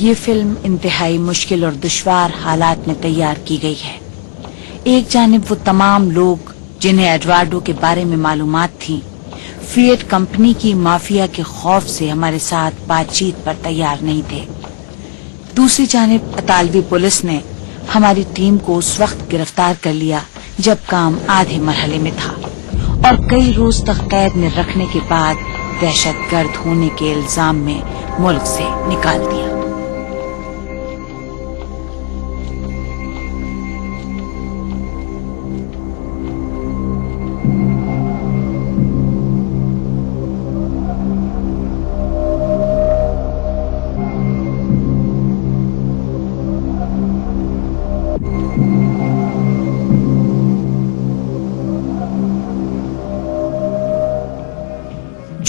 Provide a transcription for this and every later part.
یہ فلم انتہائی مشکل اور دشوار حالات میں تیار کی گئی ہے۔ ایک جانب وہ تمام لوگ جنہیں ایڈوارڈو کے بارے میں معلومات تھیں فیٹ کمپنی کی مافیا کے خوف سے ہمارے ساتھ بات چیت پر تیار نہیں تھے، دوسری جانب اطالوی پولیس نے ہماری ٹیم کو اس وقت گرفتار کر لیا جب کام آدھے مرحلے میں تھا اور کئی روز تک قید میں رکھنے کے بعد دہشت گرد ہونے کے الزام میں ملک سے نکال دیا۔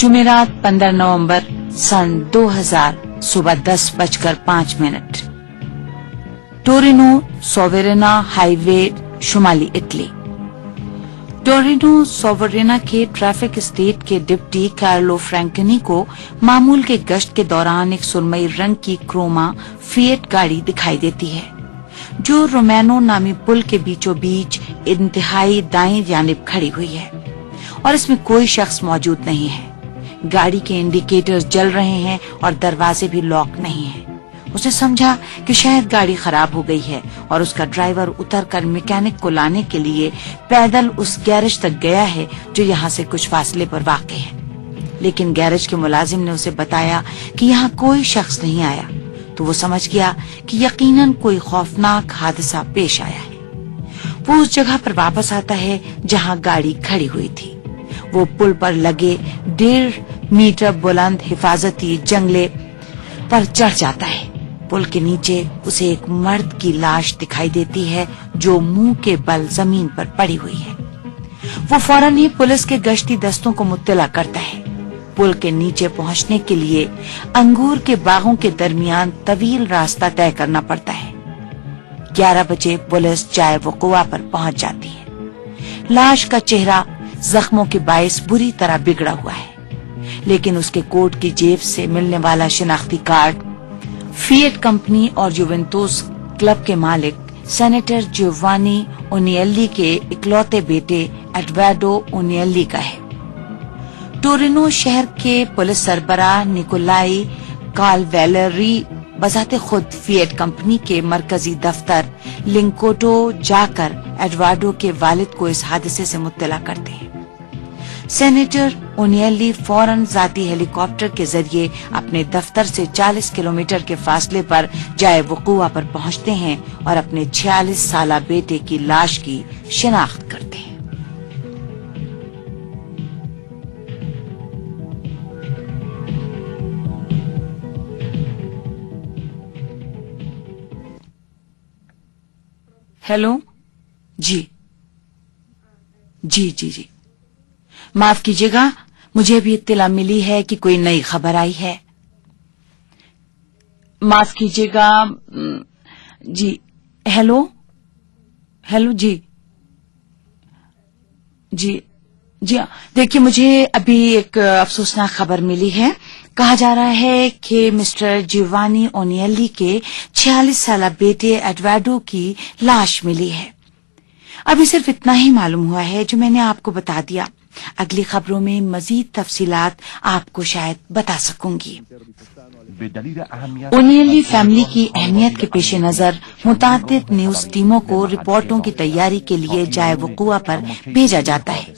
جمعرات 15 نومبر سن 2000 صبح 10:05 ٹورینو سوورینا ہائی وے شمالی اٹلی۔ ٹورینو سوورینا کے ٹریفک اسٹیٹ کے ڈپٹی کارلو فرینکنی کو معمول کے گشت کے دوران ایک سرمئی رنگ کی کروما فیٹ گاڑی دکھائی دیتی ہے جو رومینو نامی پل کے بیچوں بیچ انتہائی دائیں جانب کھڑی ہوئی ہے اور اس میں کوئی شخص موجود نہیں ہے۔ گاڑی کے انڈیکیٹرز جل رہے ہیں اور دروازے بھی لاک نہیں ہیں۔ اس نے سمجھا کہ شاید گاڑی خراب ہو گئی ہے اور اس کا ڈرائیور اتر کر میکینک کو لانے کے لیے پیدل اس گیرج تک گیا ہے جو یہاں سے کچھ فاصلے پر واقع ہے، لیکن گیرج کے ملازم نے اسے بتایا کہ یہاں کوئی شخص نہیں آیا، تو وہ سمجھ گیا کہ یقیناً کوئی خوفناک حادثہ پیش آیا ہے۔ وہ اس جگہ پر واپس آتا ہے جہاں گاڑی کھڑی ہوئی تھی۔ وہ پل پر لگے 1.5 میٹر بلند حفاظتی جنگلے پر چڑھ جاتا ہے۔ پل کے نیچے اسے ایک مرد کی لاش دکھائی دیتی ہے جو منہ کے بل زمین پر پڑی ہوئی ہے۔ وہ فوراً ہی پولیس کے گشتی دستوں کو مطلع کرتا ہے۔ پل کے نیچے پہنچنے کے لیے انگور کے باغوں کے درمیان طویل راستہ طے کرنا پڑتا ہے۔ 11 بجے پولیس جائے وقوع پر پہنچ جاتی ہے۔ لاش کا چہرہ زخموں کے باعث بری طرح بگڑا ہوا ہے، لیکن اس کے کوٹ کی جیب سے ملنے والا شناختی کارڈ فیٹ کمپنی اور یوونٹوس کلب کے مالک سینیٹر جیوانی اونیلی کے اکلوتے بیٹے ایڈوارڈو اونیلی کا ہے۔ ٹورینو شہر کے پولیس سربراہ نیکولائی کالویلری بذات خود فیٹ کمپنی کے مرکزی دفتر لنکوٹو جا کر ایڈوارڈو کے والد کو اس حادثے سے مطلع کرتے ہیں۔ سینیٹر اونیلی فوراً ذاتی ہیلی کاپٹر کے ذریعے اپنے دفتر سے 40 کلومیٹر کے فاصلے پر جائے وقوع پر پہنچتے ہیں اور اپنے 46 سالہ بیٹے کی لاش کی شناخت کرتے ہیں۔ ہیلو، جی معاف کیجیے گا، مجھے بھی اطلاع ملی ہے کہ کوئی نئی خبر آئی ہے۔ معاف کیجیے گا، جی ہیلو جی دیکھیے، مجھے ابھی ایک افسوسناک خبر ملی ہے۔ کہا جا رہا ہے کہ مسٹر جیوانی اونیلی کے 46 سالہ بیٹے ایڈوارڈو کی لاش ملی ہے۔ ابھی صرف اتنا ہی معلوم ہوا ہے جو میں نے آپ کو بتا دیا۔ اگلی خبروں میں مزید تفصیلات آپ کو شاید بتا سکوں گی۔ اونیلی فیملی کی اہمیت کے پیش نظر متعدد نیوز ٹیموں کو رپورٹوں کی تیاری کے لیے جائے وقوع پر بھیجا جاتا ہے۔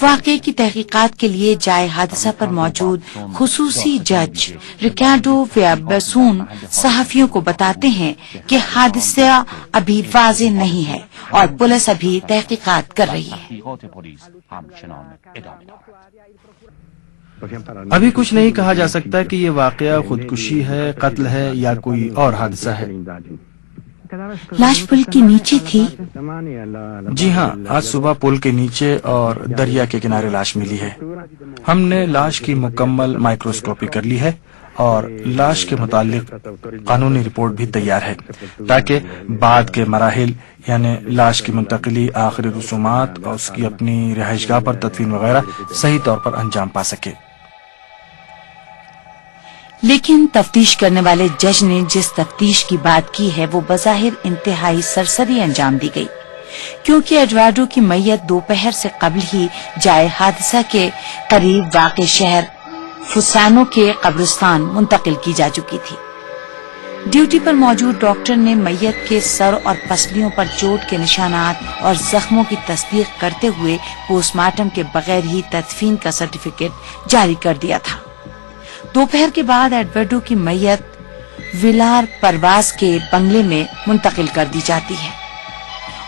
واقعے کی تحقیقات کے لیے جائے حادثہ پر موجود خصوصی جج ریکارڈو ویابسون صحافیوں کو بتاتے ہیں کہ حادثہ ابھی واضح نہیں ہے اور پولیس ابھی تحقیقات کر رہی ہے۔ ابھی کچھ نہیں کہا جا سکتا کہ یہ واقعہ خودکشی ہے، قتل ہے یا کوئی اور حادثہ ہے۔ لاش پل کے نیچے تھی؟ جی ہاں، آج صبح پل کے نیچے اور دریا کے کنارے لاش ملی ہے۔ ہم نے لاش کی مکمل مائکروسکوپی کر لی ہے اور لاش کے متعلق قانونی رپورٹ بھی تیار ہے تاکہ بعد کے مراحل یعنی لاش کی منتقلی، آخری رسومات اور اس کی اپنی رہائش گاہ پر تدفین وغیرہ صحیح طور پر انجام پا سکے۔ لیکن تفتیش کرنے والے جج نے جس تفتیش کی بات کی ہے وہ بظاہر انتہائی سرسری انجام دی گئی، کیونکہ ایڈورڈو کی میت دوپہر سے قبل ہی جائے حادثہ کے قریب واقع شہر فسانو کے قبرستان منتقل کی جا چکی تھی۔ ڈیوٹی پر موجود ڈاکٹر نے میت کے سر اور پسلیوں پر چوٹ کے نشانات اور زخموں کی تصدیق کرتے ہوئے پوسٹ مارٹم کے بغیر ہی تدفین کا سرٹیفکیٹ جاری کر دیا تھا۔ دوپہر کے بعد ایڈورڈو کی میت ویلار پرواز کے بنگلے میں منتقل کر دی جاتی ہے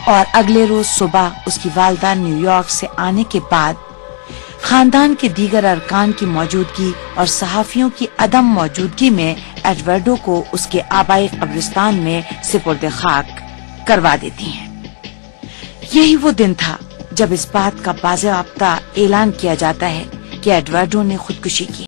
اور اگلے روز صبح اس کی والدہ نیو یارک سے آنے کے بعد خاندان کے دیگر ارکان کی موجودگی اور صحافیوں کی عدم موجودگی میں ایڈورڈو کو اس کے آبائی قبرستان میں سپرد خاک کروا دیتی ہیں۔ یہی وہ دن تھا جب اس بات کا باضابطہ اعلان کیا جاتا ہے کہ ایڈورڈو نے خودکشی کی۔